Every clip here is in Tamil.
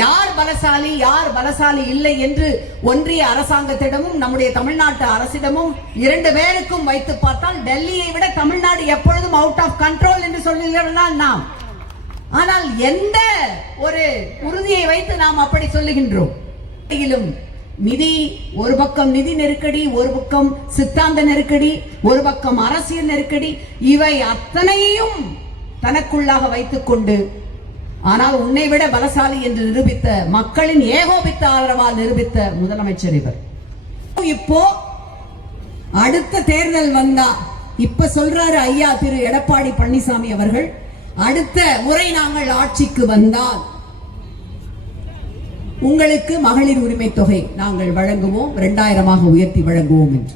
யார் பலசாலி யார் பலசாலி இல்லை என்று ஒன்றிய அரசாங்கத்திடமும் நம்முடைய தமிழ்நாட்டு அரசிடமும் இரண்டு பேருக்கும் வைத்து பார்த்தால் டெல்லியை விட தமிழ்நாடு எப்பொழுதும் அவுட் ஆஃப் கண்ட்ரோல் என்று சொல்லுகிறவர்கள் நாம். ஆனால் எந்த ஒரு உறுதியை வைத்து நாம் அப்படி சொல்லுகின்றோம்? நிதி ஒரு பக்கம் நிதி நெருக்கடி, ஒரு பக்கம் சித்தாந்த நெருக்கடி, ஒரு பக்கம் அரசியல் நெருக்கடி, இவை அத்தனையும் தனக்குள்ளாக வைத்துக் கொண்டு ஆனால் உன்னை விட பலசாலி என்று நிரூபித்த, மக்களின் ஏகோபித்த ஆதரவால் நிரூபித்த முதலமைச்சர் இவர். இப்போ அடுத்த தேர்தல் வந்தா இப்ப சொல்றாரு ஐயா திரு எடப்பாடி பழனிசாமி அவர்கள், அடுத்த முறை நாங்கள் ஆட்சிக்கு வந்தால் உங்களுக்கு மகளிர் உரிமை தொகை நாங்கள் வழங்குவோம், 2000 உயர்த்தி வழங்குவோம் என்று.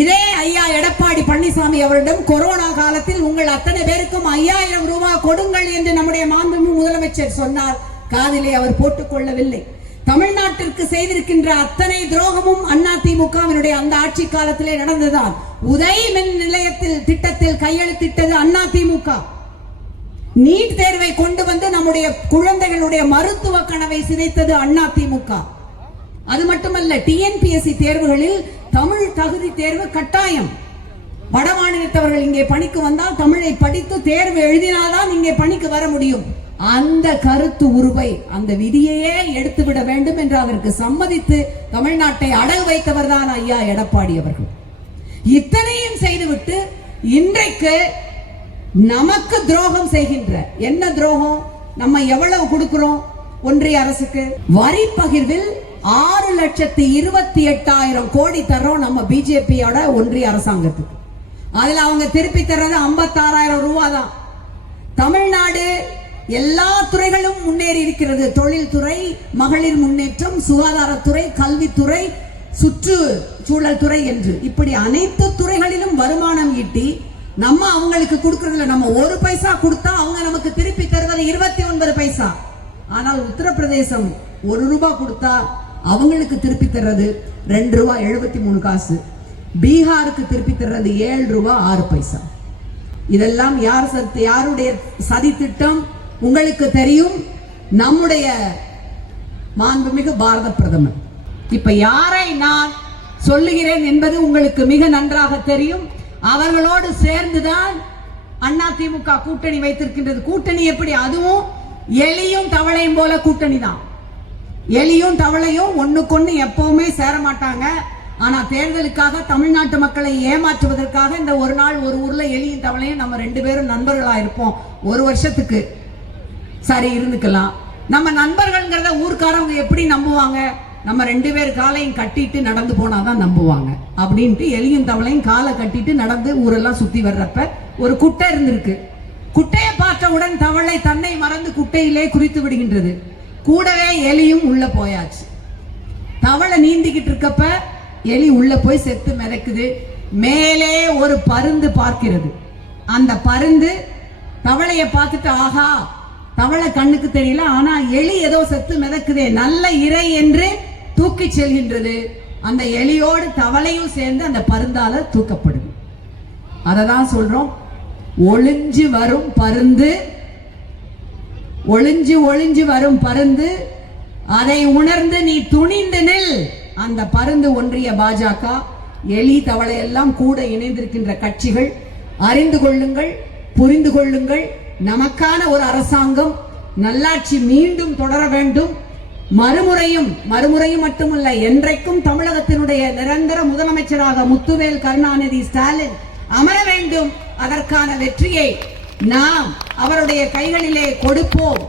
இதே ஐயா எடப்பாடி பழனிசாமி அவரிடம் கொரோனா காலத்தில் உங்கள் அத்தனை பேருக்கும் 5000 ரூபாய் கொடுங்கள் என்று நம்முடைய மாண்புமிகு முதலமைச்சர் சொன்னார். காதிலே அவர் போட்டுக் கொள்ளவில்லை. தமிழ்நாட்டிற்கு செய்திருக்கின்ற அத்தனை துரோகமும் அதிமுகவினுடைய அந்த ஆட்சி காலத்திலே நடந்ததால் உதய் மின் நிலையத்தில் திட்டத்தில் கையெழுத்திட்டது அதிமுக. நீட் தேர்வை கொண்டு வந்து நம்முடைய குழந்தைகளுடைய மருத்துவ கனவை சிதைத்தது அதிமுக. அது மட்டுமல்ல, டிஎன்பிஎஸ்சி தேர்வுகளில் தமிழ் தகுதி தேர்வு கட்டாயம். வட மாநிலத்தவர்கள் இங்கே பணிக்கு வந்தால் தமிழை படித்து தேர்வு எழுதினால்தான் இங்கே பணிக்கு வர முடியும். அந்த கருத்து உருவை, அந்த விதியையே எடுத்துவிட வேண்டும் என்று அதற்கு சம்மதித்து தமிழ்நாட்டை அடகு வைத்தவர் தான் ஐயா எடப்பாடி அவர்கள். இத்தனையும் செய்துவிட்டு இன்றைக்கு நமக்கு துரோகம் செய்கின்ற, என்ன துரோகம்? நம்ம எவ்வளவு கொடுக்கிறோம் ஒன்றிய அரசுக்கு? வரி பகிர்வில் 6,28,000 கோடி தர்றோம் நம்ம பிஜேபியோட ஒன்றிய அரசாங்கத்துக்கு. அதுல அவங்க திருப்பி தர்றது 56,000 ரூபாய் தான். தமிழ்நாடு எல்லா துறைகளும் முன்னேறி இருக்கிறது. தொழில்துறை, மகளிர் முன்னேற்றம், சுகாதாரத்துறை, கல்வித்துறை, சுற்றுச்சூழல் துறை என்று இப்படி அனைத்து துறைகளிலும் வருமானம் ஈட்டி நம்ம அவங்களுக்கு கொடுக்கறதுல நம்ம 1 பைசா கொடுத்தா அவங்க நமக்கு திருப்பி தருவது 29 பைசா. ஆனால் உத்தரப்பிரதேசம் 1 ரூபாய் கொடுத்தா அவங்களுக்கு திருப்பி தர்றது 2 ரூபாய் 73 காசு. பீகாருக்கு திருப்பி தர்றது 7 ரூபாய் 6 பைசா. இதெல்லாம் யாருடைய சதி திட்டம் உங்களுக்கு தெரியும். நம்முடைய மாண்புமிகு பாரத பிரதமர். இப்ப யாரை நான் சொல்லுகிறேன் என்பது உங்களுக்கு மிக நன்றாக தெரியும். அவர்களோடு சேர்ந்துதான் அதிமுக கூட்டணி வைத்திருக்கின்றது. கூட்டணி எப்படி? அதுவும் எலியும் தவளையும் போல கூட்டணி தான். எலியும் தவளையும் ஒண்ணுக்கொன்னு எப்பவுமே சேர மாட்டாங்க. ஆனா தேர்தலுக்காக தமிழ்நாட்டு மக்களை ஏமாற்றுவதற்காக இந்த ஒரு நாள் ஒரு ஊர்ல எலியும் தவளையும் நம்ம 2 பேரும் நண்பர்களா இருப்போம். 1 வருஷத்துக்கு சரி இருந்துக்கலாம். நம்ம நண்பர்கள்ங்கிறத ஊர்க்காரவங்க எப்படி நம்புவாங்க? நம்ம 2 பேர் காலையும் கட்டிட்டு நடந்து போனாதான் நம்புவாங்க அப்படின்ட்டு எலியும் தவளையும் காலை கட்டிட்டு நடந்து ஊரெல்லாம் சுத்தி வர்றப்ப ஒரு குட்டை இருந்திருக்கு. குட்டையை பார்த்தவுடன் தவளை தன்னை மறந்து குட்டையிலே குறித்து விடுகின்றது. கூடவே எலியும் உள்ள போயாச்சு. தவளை நீந்திக்கிட்டு இருக்கப்ப எலி உள்ள போய் செத்து மிதக்குது. மேலே ஒரு பருந்து பார்க்கிறது. அந்த பருந்து தவளையை பார்த்துட்டு, ஆஹா தவளை கண்ணுக்கு தெரியல, ஆனா எலி ஏதோ செத்து மிதக்குதே, நல்ல இறை என்று தூக்கி செல்கின்றது. அந்த எலியோடு தவளையும் சேர்ந்து அந்த பருந்தால தூக்கப்படுது. அததான் சொல்றோம், ஒளிஞ்சு வரும் பருந்து, ஒளிஞ்சு ஒளிஞ்சு வரும் பருந்து, அதை உணர்ந்து நீ துணிந்து நில். அந்த பருந்து ஒன்றிய பாஜக, எலி தவளை எல்லாம் கூட இணைந்திருக்கின்ற கட்சிகள். அறிந்து கொள்ளுங்கள், புரிந்து கொள்ளுங்கள். நமக்கான ஒரு அரசாங்கம், நல்லாட்சி மீண்டும் தொடர வேண்டும். மறுமுறையும் மட்டுமல்ல, என்றைக்கும் தமிழகத்தினுடைய நிரந்தர முதலமைச்சராக முத்துவேல் கருணாநிதி ஸ்டாலின் அமர வேண்டும். அதற்கான வெற்றியை நாம் அவருடைய கைகளிலே கொடுப்போம்.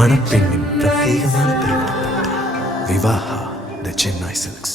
மணப்பெண்ணின் பிரத்யேகமான திருமணம் விவாஹா தி சென்னை சில்க்ஸ்.